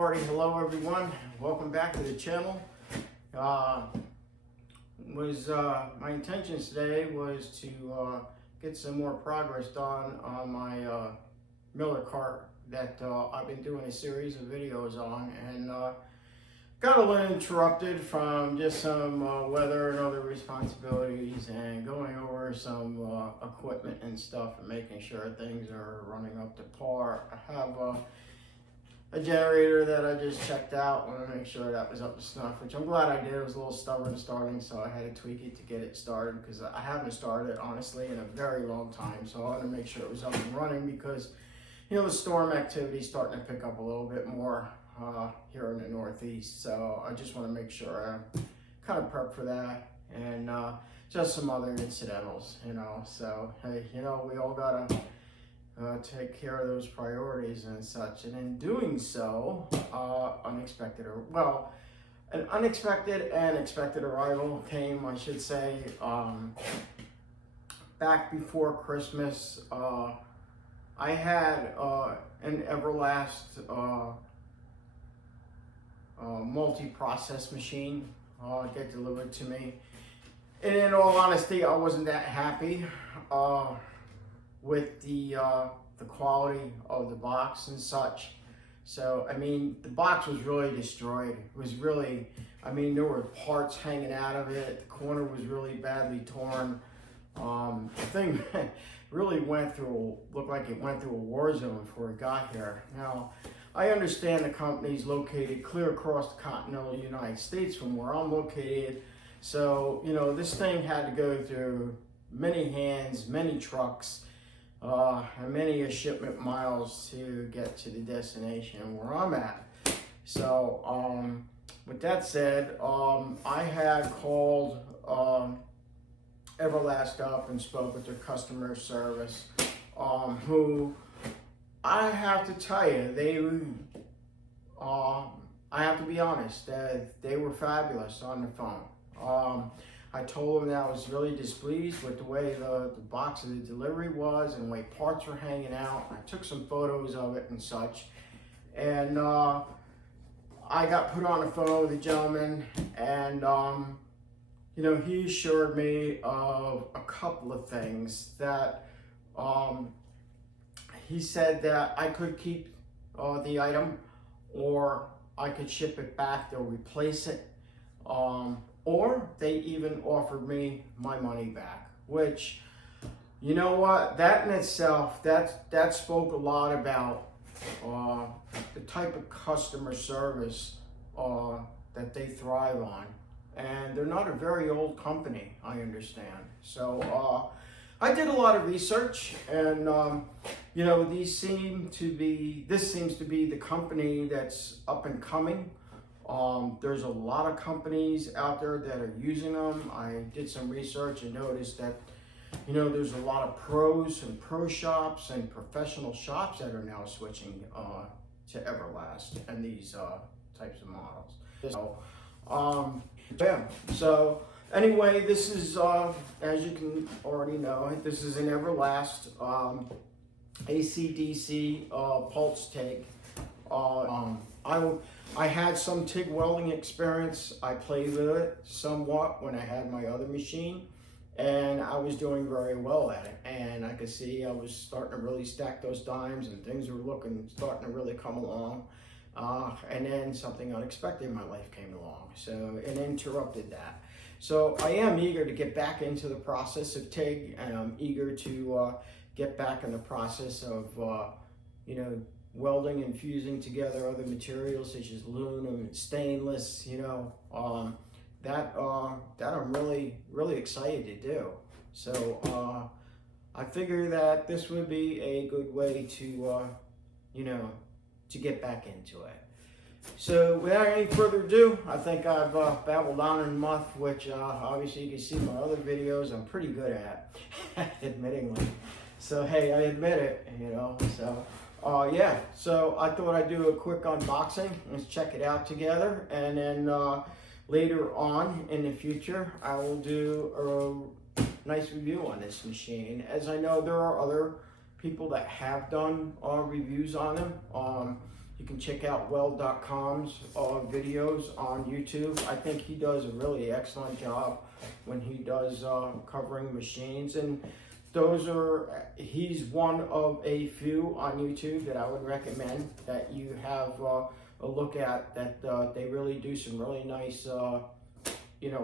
Hello everyone, welcome back to the channel. My intentions today was to get some more progress done on my Miller cart that I've been doing a series of videos on, and got a little interrupted from just some weather and other responsibilities and going over some equipment and stuff and making sure things are running up to par. I have a generator that I just checked out. I want to make sure that was up to snuff, which I'm glad I did. It was a little stubborn starting, so I had to tweak it to get it started because I haven't started, honestly, in a very long time. So I want to make sure it was up and running because, you know, the storm activity is starting to pick up a little bit more here in the Northeast. So I just want to make sure I'm kind of prepped for that, and just some other incidentals, you know. So, hey, you know, we all got to take care of those priorities and such. And in doing so, an unexpected and expected arrival came, I should say, back before Christmas. I had an Everlast multi-process machine get delivered to me. And in all honesty, I wasn't that happy with the quality of the box and such. So, I mean, the box was really destroyed. It was really, I mean, there were parts hanging out of it. The corner was really badly torn. The thing really looked like it went through a war zone before it got here. Now, I understand the company's located clear across the continental United States from where I'm located. So, you know, this thing had to go through many hands, many trucks, and many a shipment miles to get to the destination where I'm at. So, with that said, I had called Everlast up and spoke with their customer service, who I have to tell you, I have to be honest, they were fabulous on the phone. I told them that I was really displeased with the way the box of the delivery was and the way parts were hanging out. I took some photos of it and such. And I got put on the phone with the gentleman, and you know, he assured me of a couple of things. That he said that I could keep the item, or I could ship it back, they'll replace it. Or they even offered me my money back, which, you know what, that in itself, that spoke a lot about the type of customer service that they thrive on. And they're not a very old company, I understand. So I did a lot of research, and you know, this seems to be the company that's up and coming. There's a lot of companies out there that are using them. I did some research and noticed that, you know, there's a lot of pros and pro shops and professional shops that are now switching to Everlast and these types of models. So, yeah. So anyway, this is, as you can already know, this is an Everlast AC/DC pulse take. I had some TIG welding experience. I played with it somewhat when I had my other machine, and I was doing very well at it. And I could see I was starting to really stack those dimes, and things were starting to really come along. And then something unexpected in my life came along, so it interrupted that. So I am eager to get back into the process of TIG, and I'm eager to get back in the process of, you know, welding and fusing together other materials such as aluminum and stainless, you know, that I'm really excited to do. So I figure that this would be a good way to, you know, to get back into it. So without any further ado, I think I've babbled on enough, which obviously you can see my other videos I'm pretty good at, admittingly. So hey, I admit it, you know, so. Yeah, so I thought I'd do a quick unboxing. Let's check it out together, and then later on in the future I will do a nice review on this machine, as I know there are other people that have done reviews on them. You can check out weld.com's videos on YouTube. I think he does a really excellent job when he does covering machines, and he's one of a few on YouTube that I would recommend that you have a look at, that they really do some really nice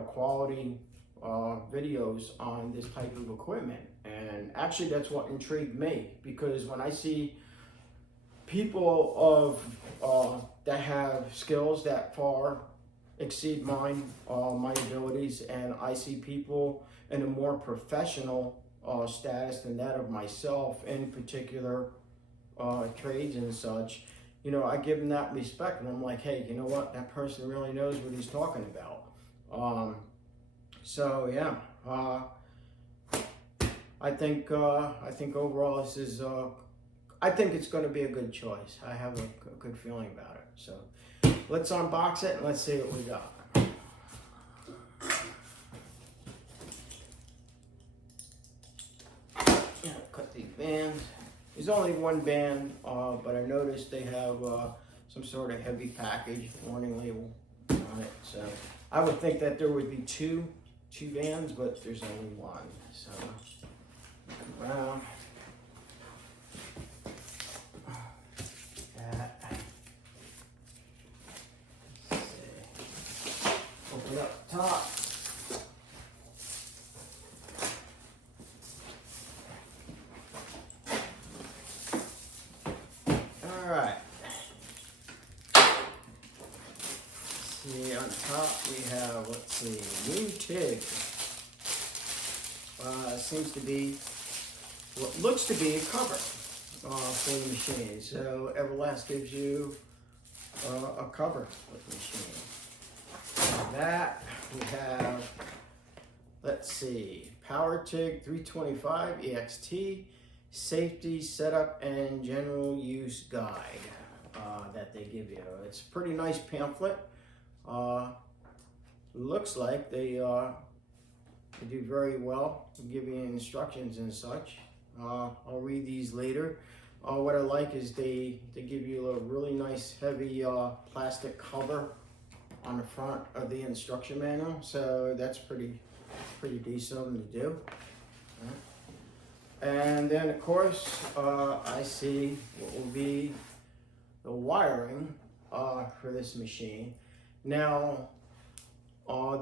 quality videos on this type of equipment. And actually that's what intrigued me, because when I see people that have skills that far exceed mine, my abilities, and I see people in a more professional status than that of myself in particular trades and such, I give them that respect, and I'm like, hey, you know what, that person really knows what he's talking about. So yeah, I think overall this is I think it's going to be a good choice. I have a good feeling about it. So let's unbox it and let's see what we got. Yeah, cut these bands. There's only one band, but I noticed they have some sort of heavy package warning label on it. So I would think that there would be two bands, but there's only one. So wow. Open up top. All right. See, on top we have, let's see, new TIG. Seems to be what looks to be a cover for the machine. So Everlast gives you a cover for the machine. That we have, let's see, Power TIG 325 EXT safety setup and general use guide that they give you. It's a pretty nice pamphlet. Looks like they do very well. They give you instructions and such. I'll read these later. What I like is they give you a really nice heavy plastic cover on the front of the instruction manual, so that's pretty decent of them to do. And then of course I see what will be the wiring for this machine. Now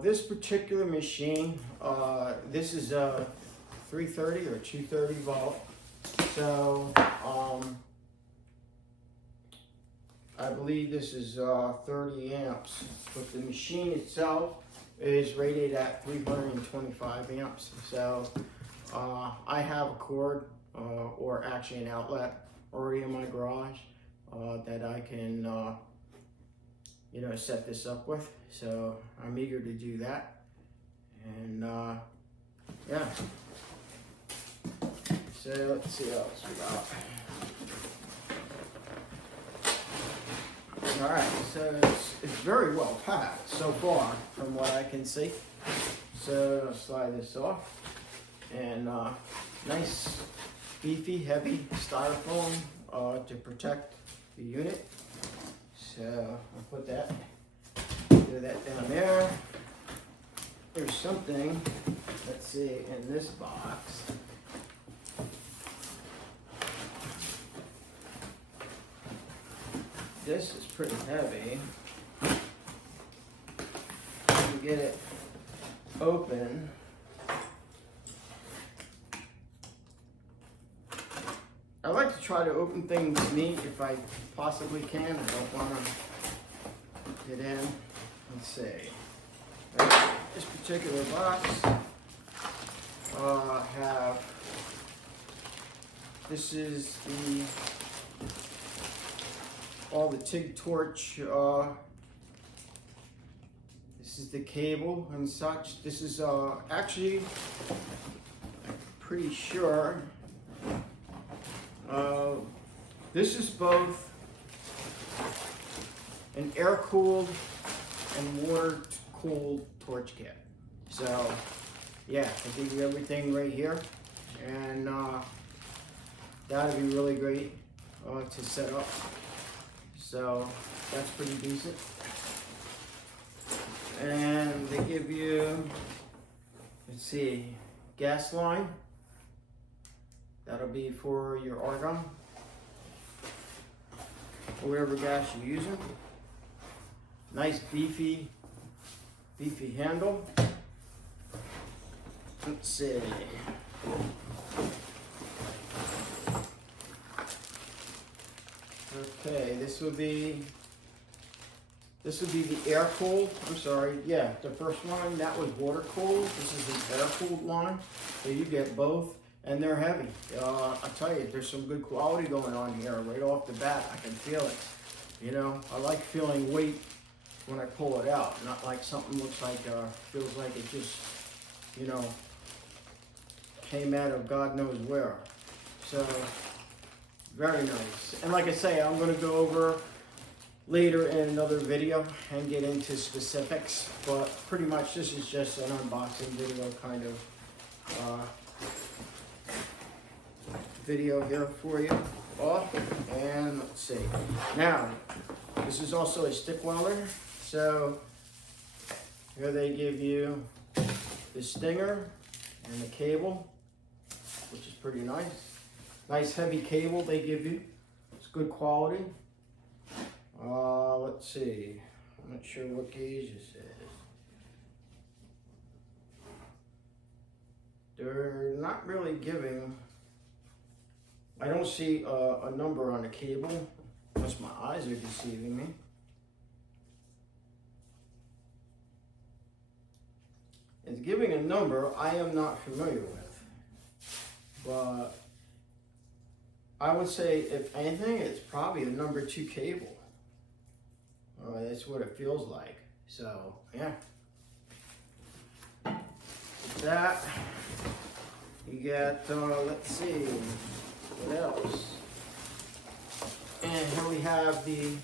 this particular machine, this is a 330 or 230 volt. So I believe this is 30 amps, but the machine itself is rated at 325 amps. So I have a cord or actually an outlet already in my garage that I can set this up with. So I'm eager to do that. And yeah. So let's see what else we got. All right, so it's very well packed so far from what I can see. So I'll slide this off, and nice, beefy, heavy styrofoam to protect the unit. So I'll put that, do that down there. There's something, let's see, in this box. This is pretty heavy. To get it open, I like to try to open things neat if I possibly can. I don't want to get in. Let's see. This particular box this is all the TIG torch. This is the cable and such. This is actually, I'm pretty sure, this is both an air-cooled and water-cooled torch kit. So yeah, I give you everything right here, and that'd be really great to set up. So that's pretty decent. And they give you, let's see, gas line. That'll be for your argon, or whatever gas you're using. Nice beefy handle. Let's see. Okay, this would be the air cooled. I'm sorry, yeah, the first one that was water cooled. This is an air cooled line, so you get both, and they're heavy. I tell you, there's some good quality going on here right off the bat. I can feel it. You know, I like feeling weight when I pull it out, not like something looks like feels like it just, you know, came out of God knows where. So very nice. And like I say, I'm going to go over later in another video and get into specifics, but pretty much this is just an unboxing video kind of video here for you all. And let's see, now this is also a stick welder, so here they give you the stinger and the cable, which is pretty nice. Nice heavy cable they give you. It's good quality. Let's see. I'm not sure what gauge this is. They're not really giving. I don't see a number on the cable, unless my eyes are deceiving me. It's giving a number I am not familiar with, but I would say, if anything, it's probably a number 2 cable. That's what it feels like. So, yeah. With that, you got, let's see, what else? And here we have the,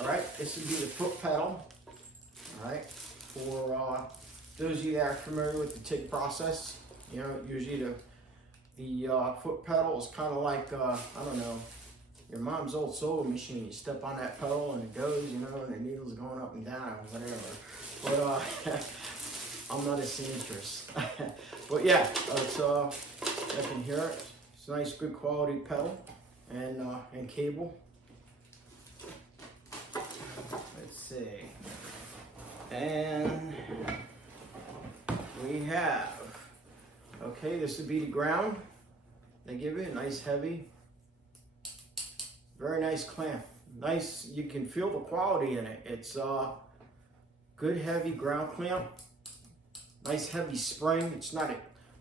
all right, this would be the foot pedal, all right, for those of you that are familiar with the TIG process. You know, usually the foot pedal is kind of like, I don't know, your mom's old sewing machine. You step on that pedal and it goes, you know, and the needle's going up and down, whatever. But I'm not a seamstress. But yeah, it's, I can hear it. It's a nice, good quality pedal and cable. Let's see. And we have, okay, this would be the ground. They give you a nice heavy, very nice clamp. Nice, you can feel the quality in it. It's good heavy ground clamp. Nice heavy spring. It's not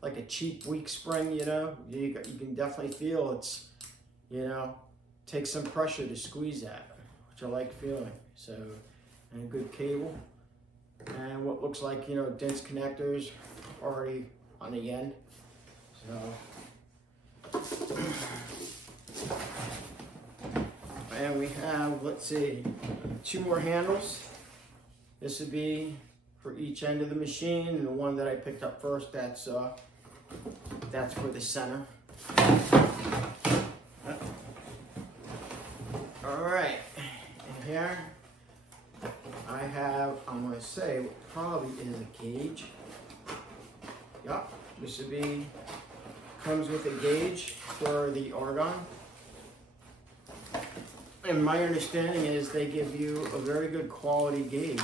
like a cheap weak spring, you know. You can definitely feel it's, you know, takes some pressure to squeeze that, which I like feeling. So, and a good cable. And what looks like, you know, dense connectors already on the end. So, and we have, let's see, 2 more handles. This would be for each end of the machine, and the one that I picked up first, that's for the center. All right, and here I have, I'm going to say, what probably is a gauge. Yep, this would be, comes with a gauge for the argon. And my understanding is they give you a very good quality gauge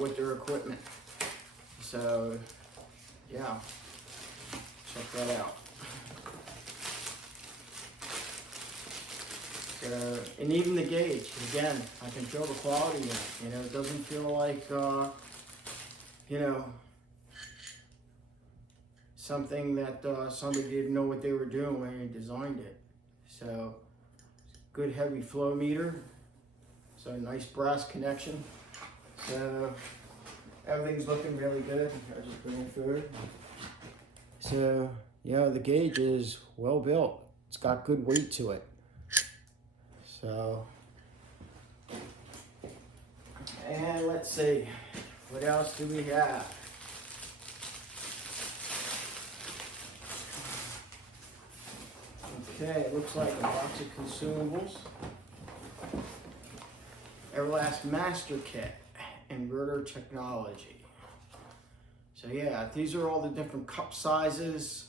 with their equipment. So, yeah, check that out. So, and even the gauge, again, I can feel the quality in it. You know, it doesn't feel like, you know, something that somebody didn't know what they were doing when they designed it. So, good heavy flow meter. So, nice brass connection. So, everything's looking really good. I just put in through it. So, yeah, the gauge is well built. It's got good weight to it. So, and let's see, what else do we have? Okay, it looks like a box of consumables. Everlast Master Kit, inverter technology. So yeah, these are all the different cup sizes.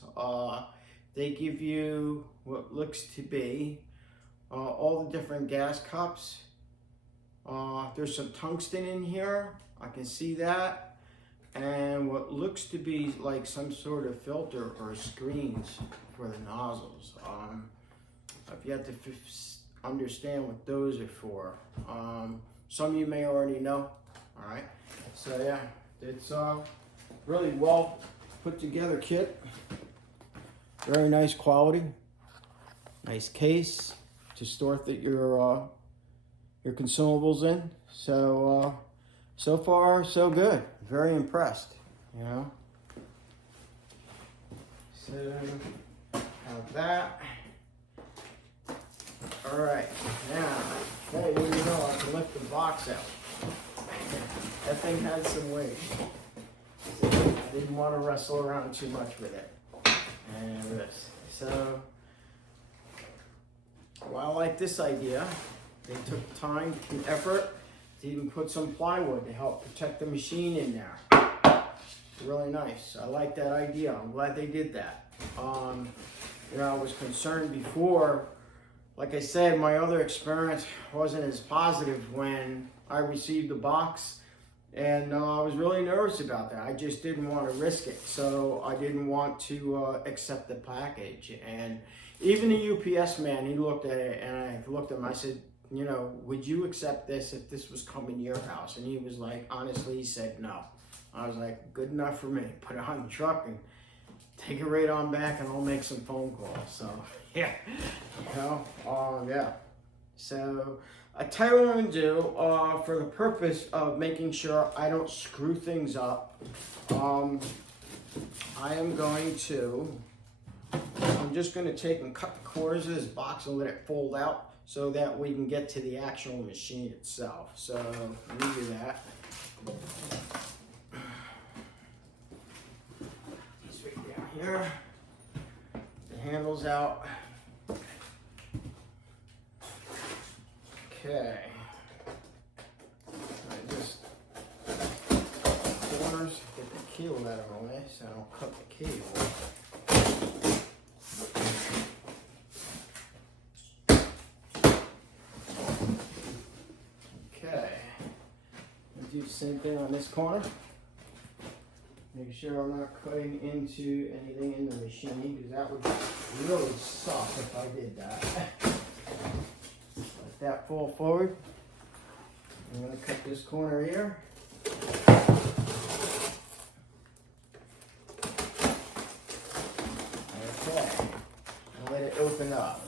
They give you what looks to be all the different gas cups. There's some tungsten in here, I can see that. And what looks to be like some sort of filter or screens for the nozzles. I've yet to understand what those are for. Some of you may already know. All right, so yeah, it's really well put together kit. Very nice quality, nice case to store your consumables in. So so far so good. Very impressed, you know. So have that. All right, now, hey, there you go. I can lift the box out. That thing had some weight. I didn't want to wrestle around too much with it. And this. So, well, I like this idea. They took time and effort to even put some plywood to help protect the machine in there. Really nice. I like that idea. I'm glad they did that. You know, I was concerned before. Like I said, my other experience wasn't as positive when I received the box, and I was really nervous about that. I just didn't want to risk it, so I didn't want to accept the package. And even the UPS man, he looked at it, and I looked at him, I said, you know, would you accept this if this was coming to your house? And he was like, honestly, he said no. I was like, good enough for me. Put it on the truck and take it right on back, and I'll make some phone calls. So yeah, you know, yeah. So I tell you what I'm gonna do for the purpose of making sure I don't screw things up. I am going to, I'm just gonna take and cut the corners of this box and let it fold out so that we can get to the actual machine itself. So let me do that. Just right down here. The handle's out. Okay. I just corners, get the keel out of the way, so I don't cut the keel. Okay. I'll do the same thing on this corner. Make sure I'm not cutting into anything in the machine, because that would really suck if I did that. Let that fall forward. I'm going to cut this corner here. Okay. And let it open up.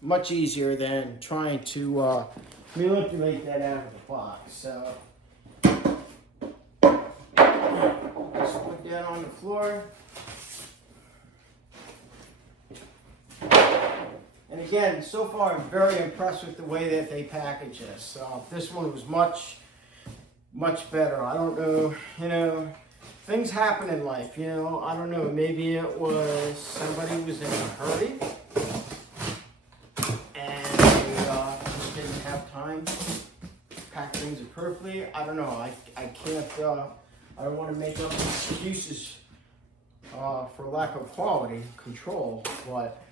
Much easier than trying to manipulate that out of the box. So just put that on the floor. And again, so far I'm very impressed with the way that they package this. So this one was much, much better. I don't know, you know, things happen in life, you know. I don't know, maybe it was somebody was in a hurry and they just didn't have time to pack things perfectly. I don't know, I can't, I don't want to make up excuses for lack of quality control, but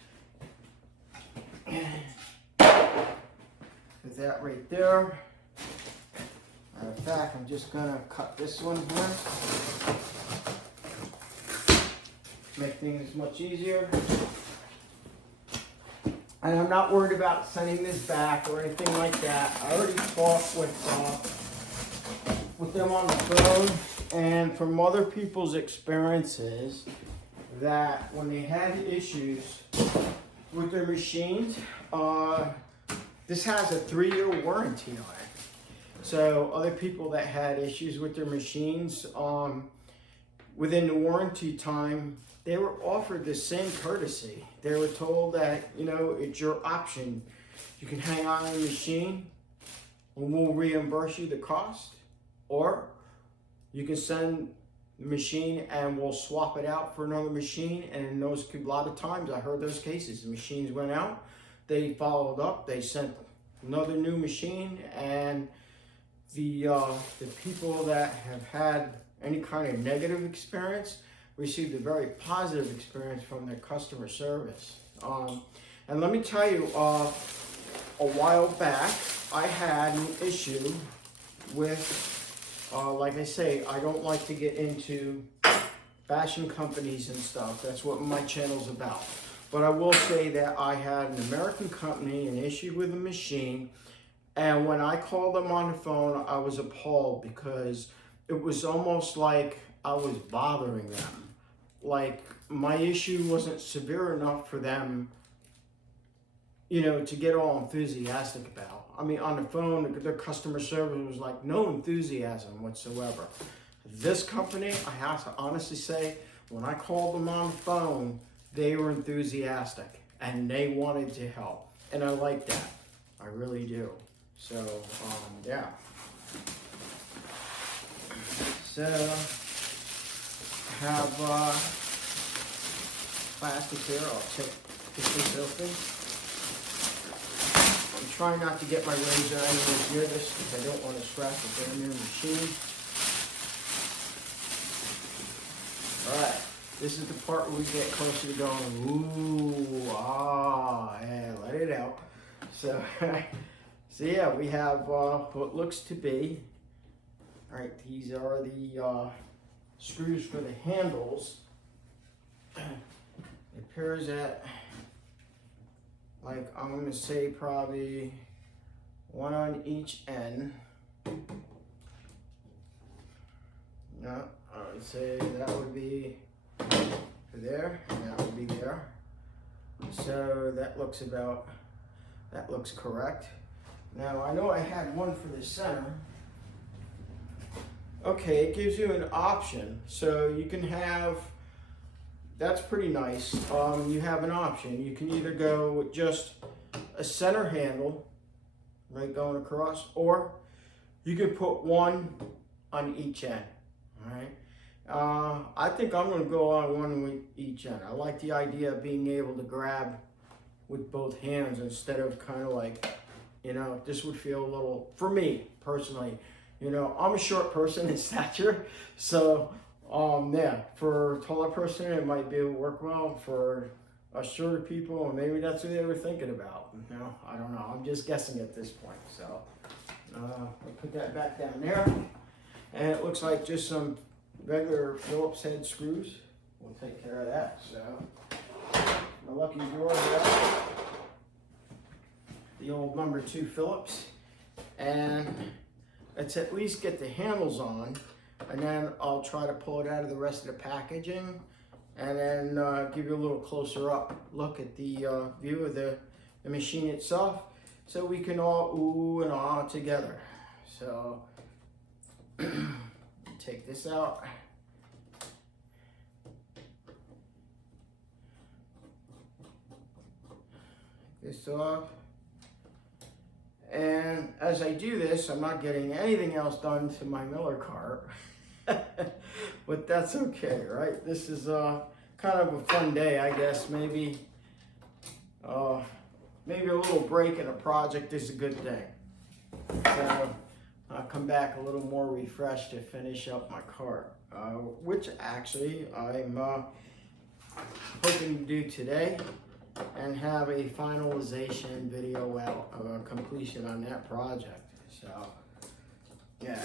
with that right there. Matter of fact, I'm just gonna cut this one here. Make things much easier. And I'm not worried about sending this back or anything like that. I already talked with them on the phone, and from other people's experiences, that when they had issues with their machines, this has a 3-year warranty on it. So other people that had issues with their machines, within the warranty time, they were offered the same courtesy. They were told that, you know, it's your option. You can hang on to the machine and we'll reimburse you the cost, or you can send the machine and we'll swap it out for another machine. And in those, a lot of times I heard those cases. The machines went out, they followed up, they sent another new machine, and the people that have had any kind of negative experience received a very positive experience from their customer service. And let me tell you, a while back, I had an issue with, like I say, I don't like to get into bashing companies and stuff. That's what my channel's about. But I will say that I had an American company, an issue with a machine, and when I called them on the phone, I was appalled because it was almost like I was bothering them. Like, my issue wasn't severe enough for them, you know, to get all enthusiastic about. I mean, on the phone, their customer service was like no enthusiasm whatsoever. This company, I have to honestly say, when I called them on the phone, they were enthusiastic and they wanted to help. And I like that. I really do. So, yeah. So, I have plastic here. I'll get this open. I'm trying not to get my razor anywhere near this because I don't want to scratch the damn near machine. Alright, this is the part where we get closer to going, ooh, yeah, let it out. So, so yeah, we have what looks to be, alright, these are the screws for the handles. It appears that, like, I'm going to say probably one on each end. No, I would say that would be there, and that would be there. So that looks correct. Now I know I had one for the center. Okay, it gives you an option. So you can have, that's pretty nice. You have an option. You can either go with just a center handle, right, going across, or you can put one on each end. All right. I think I'm going to go on one with each end. I like the idea of being able to grab with both hands instead of kind of like, you know, this would feel a little, for me personally, you know, I'm a short person in stature. So, yeah, for a taller person, it might be able to work well. For us shorter people, and maybe that's what they were thinking about. You know, I don't know. I'm just guessing at this point. So, I'll put that back down there. And it looks like just some regular Phillips head screws. We'll take care of that. So, my lucky drawer there. The old number 2 Phillips. And let's at least get the handles on. And then I'll try to pull it out of the rest of the packaging. And then give you a little closer up look at the view of the machine itself. So we can all ooh and ah together. So, take this out. This off. And as I do this, I'm not getting anything else done to my Miller cart. But that's okay, right? This is kind of a fun day, I guess. Maybe maybe a little break in a project is a good thing. So, I'll come back a little more refreshed to finish up my cart, which actually I'm hoping to do today and have a finalization video out of a completion on that project. So, yeah,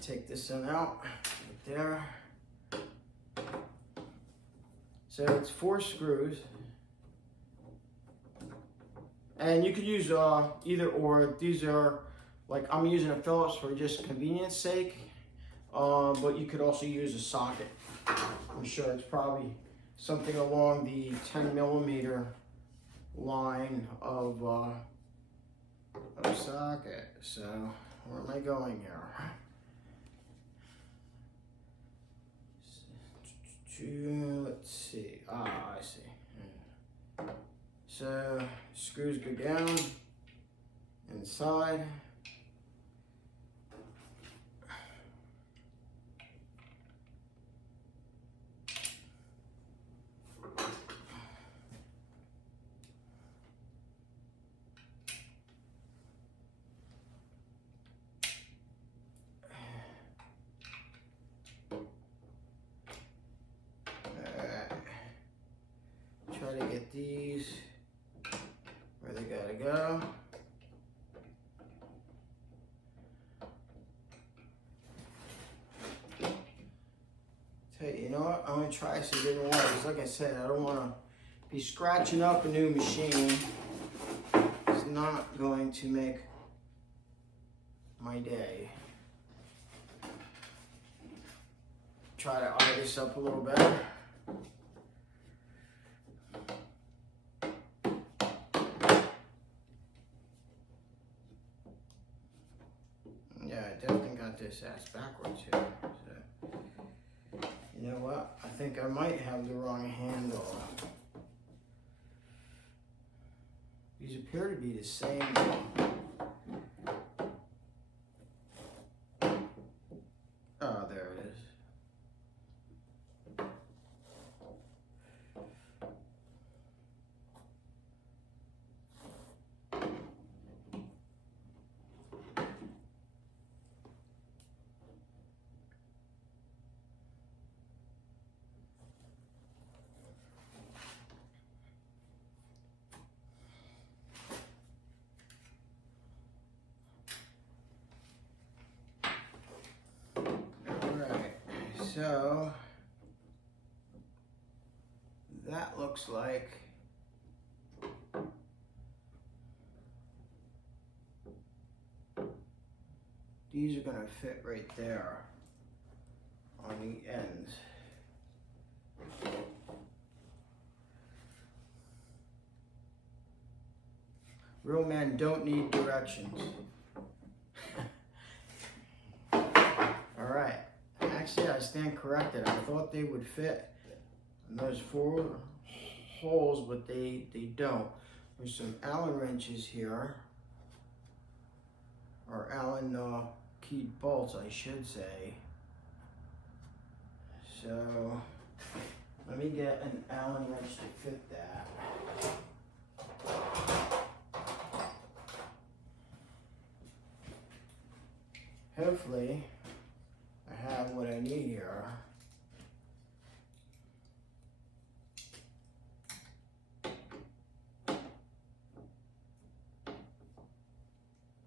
take this one out right there. So it's 4 screws. And you could use either or. These are, like, I'm using a Phillips for just convenience sake, but you could also use a socket. I'm sure it's probably something along the 10mm line of socket. So where am I going here? Let's see. I see. So screws go down inside. these where they gotta go. You know what? I'm gonna try some different ways. Like I said, I don't want to be scratching up a new machine. It's not going to make my day. Try to eye this up a little better. Yeah, I definitely got this ass backwards here. So, you know what? I think I might have the wrong handle. These appear to be the same. Oh, there it is. So that looks like these are going to fit right there on the ends. Real men don't need directions. All right. Actually, I stand corrected. I thought they would fit in those 4 holes, but they don't. There's some Allen wrenches here, or Allen keyed bolts, I should say. So let me get an Allen wrench to fit that. Hopefully, I have what I need here.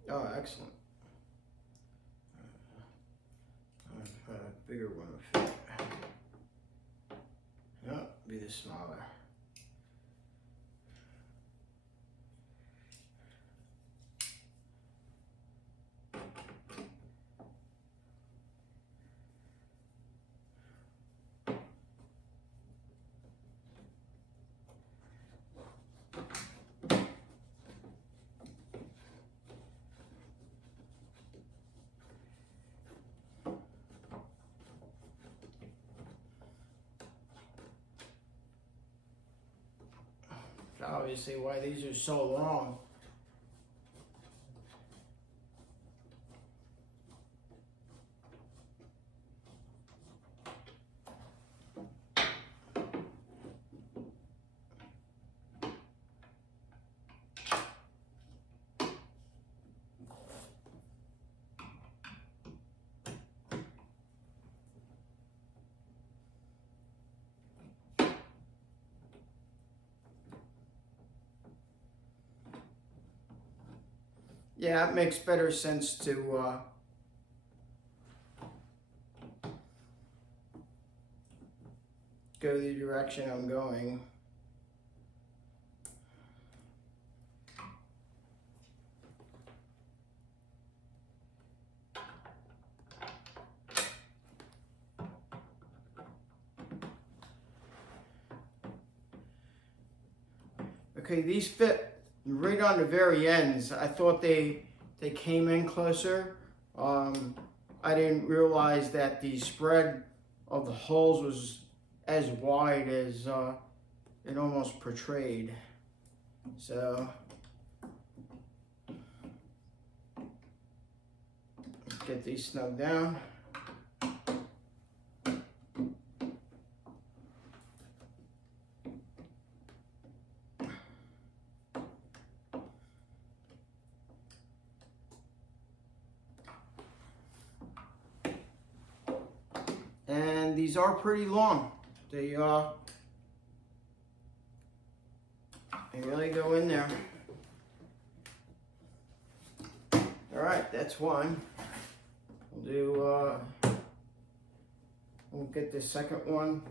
Oh, excellent. A bigger one would fit. No, be the smaller. Obviously, why these are so long. Yeah, it makes better sense to go the direction I'm going. Okay, these fit right on the very ends. I thought they came in closer. I didn't realize that the spread of the holes was as wide as it almost portrayed. So get these snug down. And these are pretty long. They You really go in there. All right, that's one. We'll do, we'll get the second one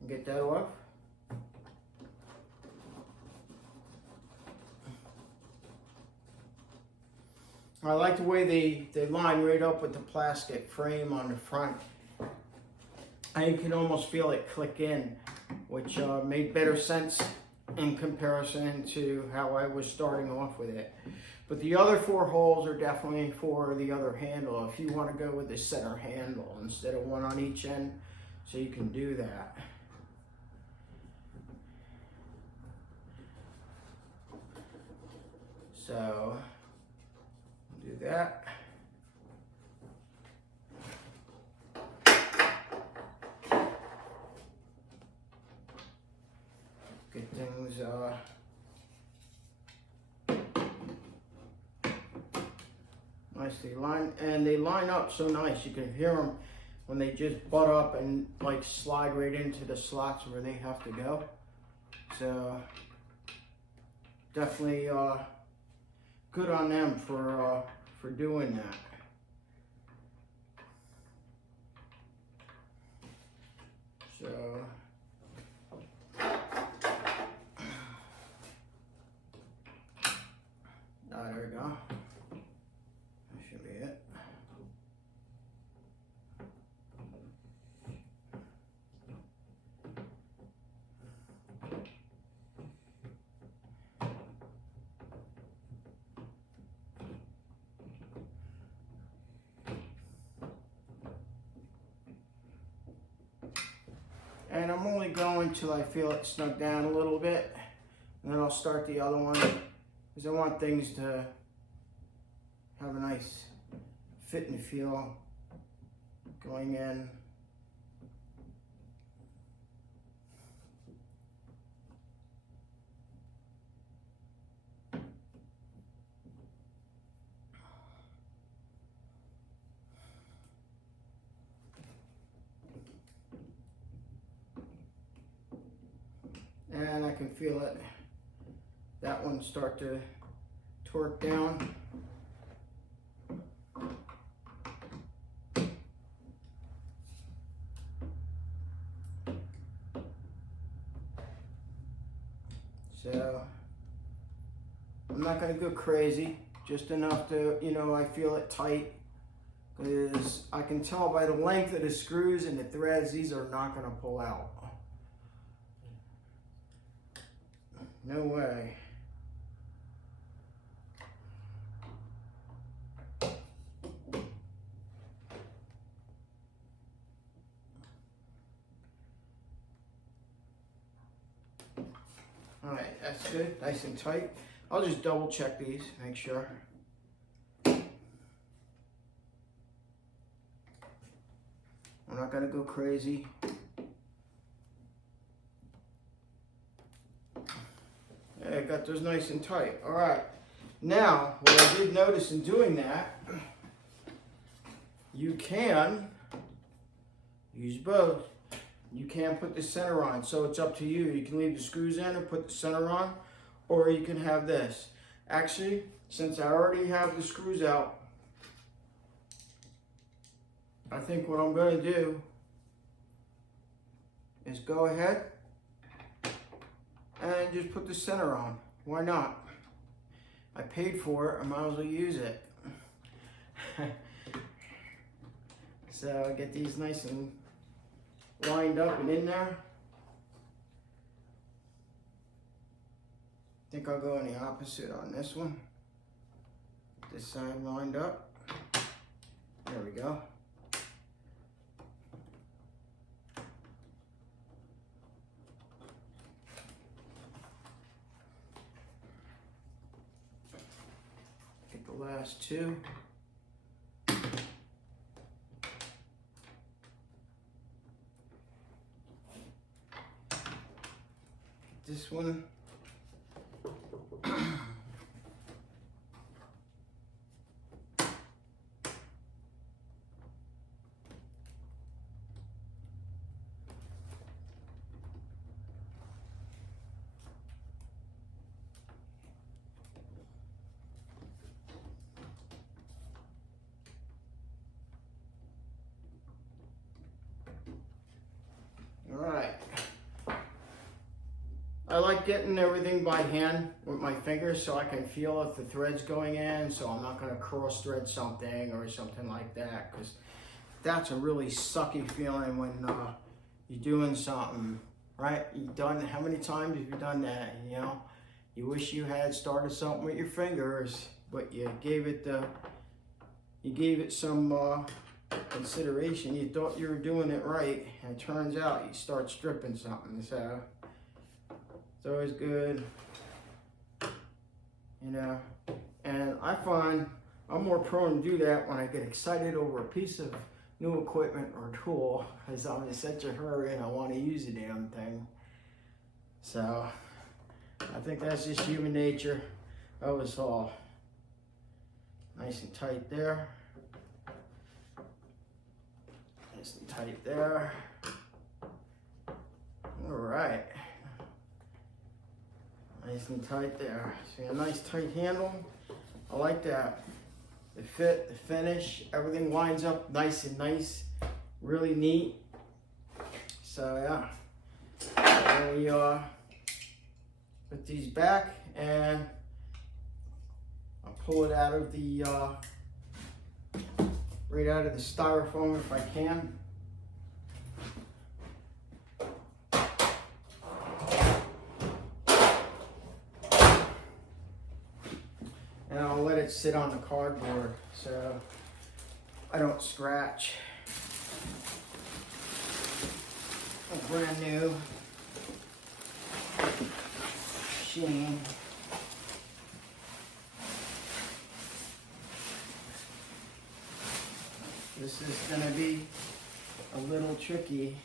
and get that off. I like the way they line right up with the plastic frame on the front. I can almost feel it click in, which made better sense in comparison to how I was starting off with it. But the other 4 holes are definitely for the other handle, if you want to go with the center handle instead of one on each end, so you can do that. So, do that. Get things nicely lined, and they line up so nice. You can hear them when they just butt up and like slide right into the slots where they have to go. So definitely good on them for doing that. So there we go. That should be it. And I'm only going till I feel it snug down a little bit, and then I'll start the other one, because I want things to have a nice fit and feel going in. And I can feel it, that one start to torque down. So I'm not going to go crazy, just enough to, you know, I feel it tight, because I can tell by the length of the screws and the threads, these are not going to pull out. No way. All right, that's good, nice and tight. I'll just double check these, make sure. I'm not gonna go crazy. Yeah, I got those nice and tight. All right, now what I did notice in doing that, you can use both. You can put the center on, so it's up to you. You can leave the screws in and put the center on, or you can have this. Actually, since I already have the screws out, I think what I'm going to do is go ahead and just put the center on. Why not? I paid for it, I might as well use it. So I get these nice and lined up and in there. I think I'll go in the opposite on this one. This side lined up. There we go. Get the last two. This one. I like getting everything by hand with my fingers so I can feel if the thread's going in, so I'm not going to cross thread something or something like that, because that's a really sucky feeling when you're doing something, right? You've done, how many times have you done that, you know? You wish you had started something with your fingers, but you gave it some consideration. You thought you were doing it right, and it turns out you start stripping something, so it's always good, you know. And I find I'm more prone to do that when I get excited over a piece of new equipment or tool, because I'm in such a hurry and I want to use the damn thing. So I think that's just human nature of us all. Nice and tight there. Nice and tight there. All right. Nice and tight there. See a nice tight handle? I like that. The fit, the finish, everything winds up nice and nice, really neat. So yeah, and we put these back, and I'll pull it out of the right out of the styrofoam if I can. And I'll let it sit on the cardboard so I don't scratch. A brand new machine. This is going to be a little tricky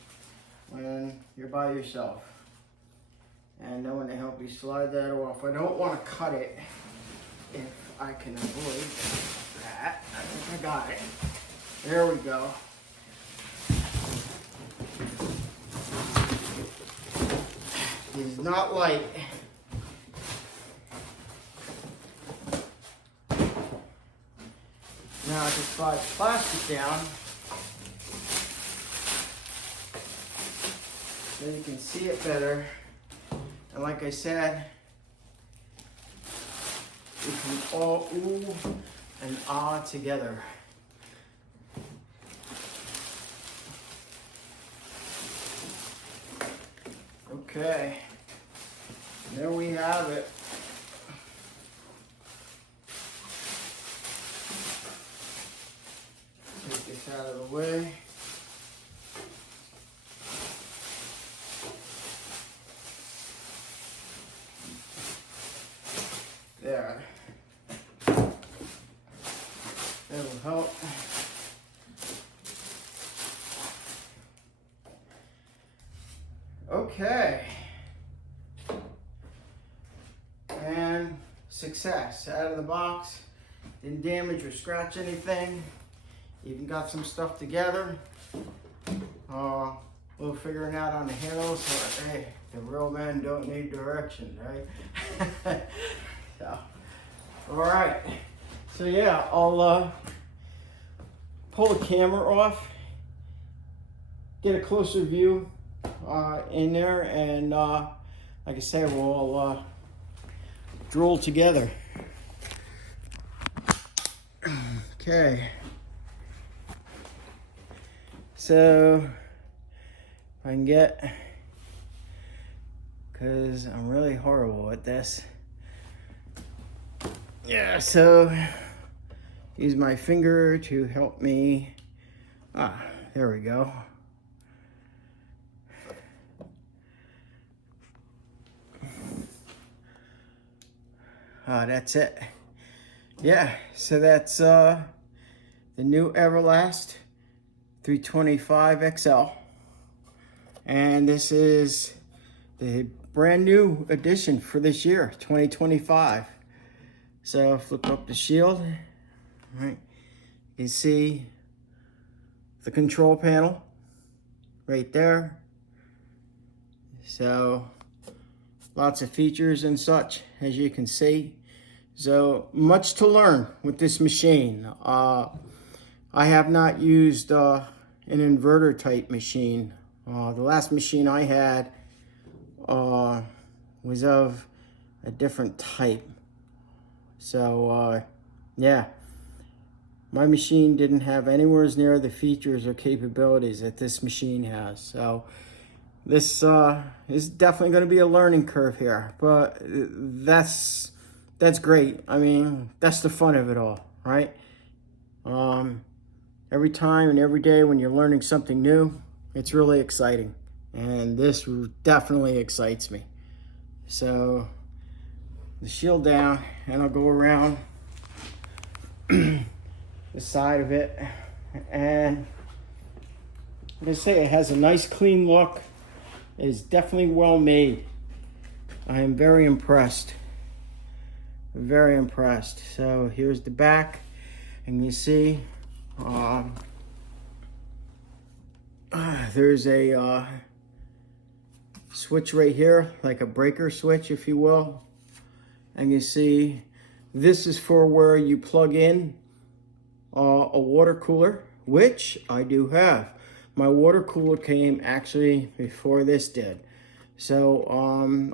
when you're by yourself and no one to help you slide that off. I don't want to cut it if I can avoid that. I think I got it. There we go. It's not light. Now I just slide plastic down so you can see it better. And like I said, we can all ooh and ah together. Okay, there we have it. Take this out of the way. There. That'll help. Okay. And success. Out of the box. Didn't damage or scratch anything. Even got some stuff together. A little figuring out on the handles. So, hey, the real men don't need directions, right? So, all right. So yeah, I'll pull the camera off, get a closer view in there, and like I say, we'll drill together. Okay. So if I can get, because I'm really horrible at this. Yeah, so use my finger to help me. There we go. That's it. Yeah, so that's the new Everlast 325 XL. And this is the brand new edition for this year, 2025. So flip up the shield, right? You see the control panel right there. So lots of features and such, as you can see. So much to learn with this machine. I have not used an inverter type machine. The last machine I had was of a different type. So yeah, my machine didn't have anywhere near the features or capabilities that this machine has. So this is definitely going to be a learning curve here, but that's great. I mean, that's the fun of it all, right? Every time and every day when you're learning something new, it's really exciting, and this definitely excites me. So the shield down, and I'll go around the side of it, and like I say, it has a nice clean look. It is definitely well made. I am very impressed. Very impressed. So here's the back, and you see there's a switch right here, like a breaker switch, if you will. And you see this is for where you plug in a water cooler, which I do have. My water cooler came actually before this did. So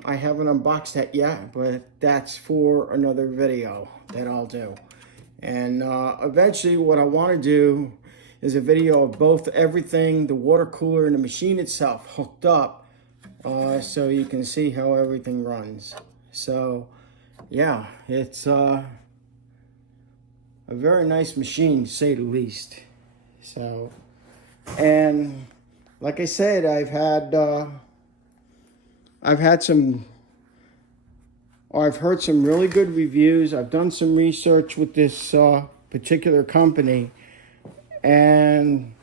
I haven't unboxed that yet, but that's for another video that I'll do. And eventually what I want to do is a video of both everything, the water cooler and the machine itself hooked up, so you can see how everything runs. So yeah, it's a very nice machine, to say the least. So, and like I said, I've heard some really good reviews. I've done some research with this particular company, and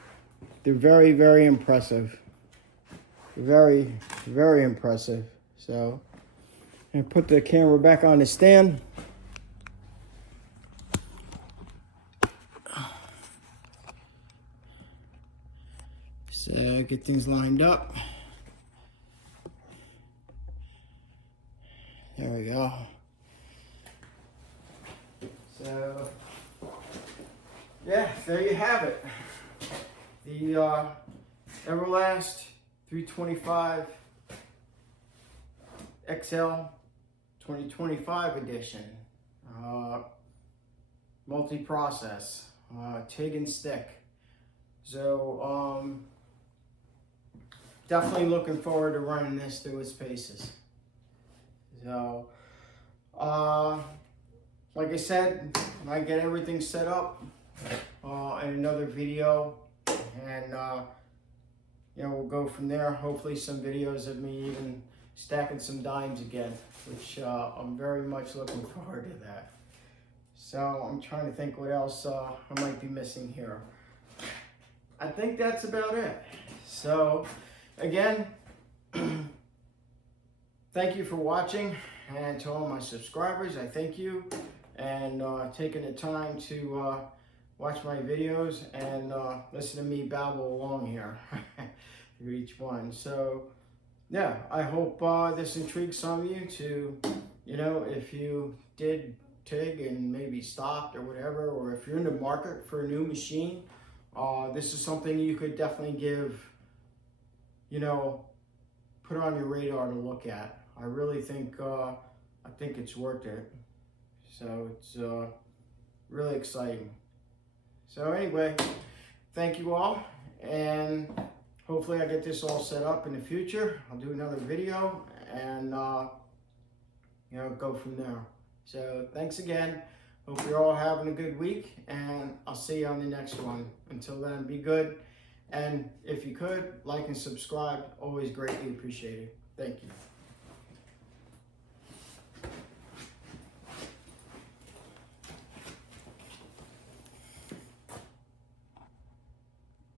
they're very, very impressive. Very, very impressive. So, I put the camera back on the stand. So, get things lined up. There we go. So, yeah, there you have it. The Everlast 325 XL 2025 edition. Multi-process. TIG and stick. So, definitely looking forward to running this through its paces. So, like I said, when I get everything set up in another video, and you know, we'll go from there. Hopefully some videos of me even stacking some dimes again, which I'm very much looking forward to that. So I'm trying to think what else I might be missing here. I think that's about it. So again, thank you for watching, and to all my subscribers, I thank you, and taking the time to watch my videos and listen to me babble along here through each one. So yeah, I hope this intrigues some of you to, you know, if you did TIG and maybe stopped or whatever, or if you're in the market for a new machine, this is something you could definitely give, you know, put on your radar to look at. I really think it's worth it. So it's really exciting. So anyway, thank you all, and hopefully I get this all set up in the future. I'll do another video and you know, go from there. So thanks again. Hope you're all having a good week, and I'll see you on the next one. Until then, be good. And if you could, like and subscribe, always greatly appreciated. Thank you.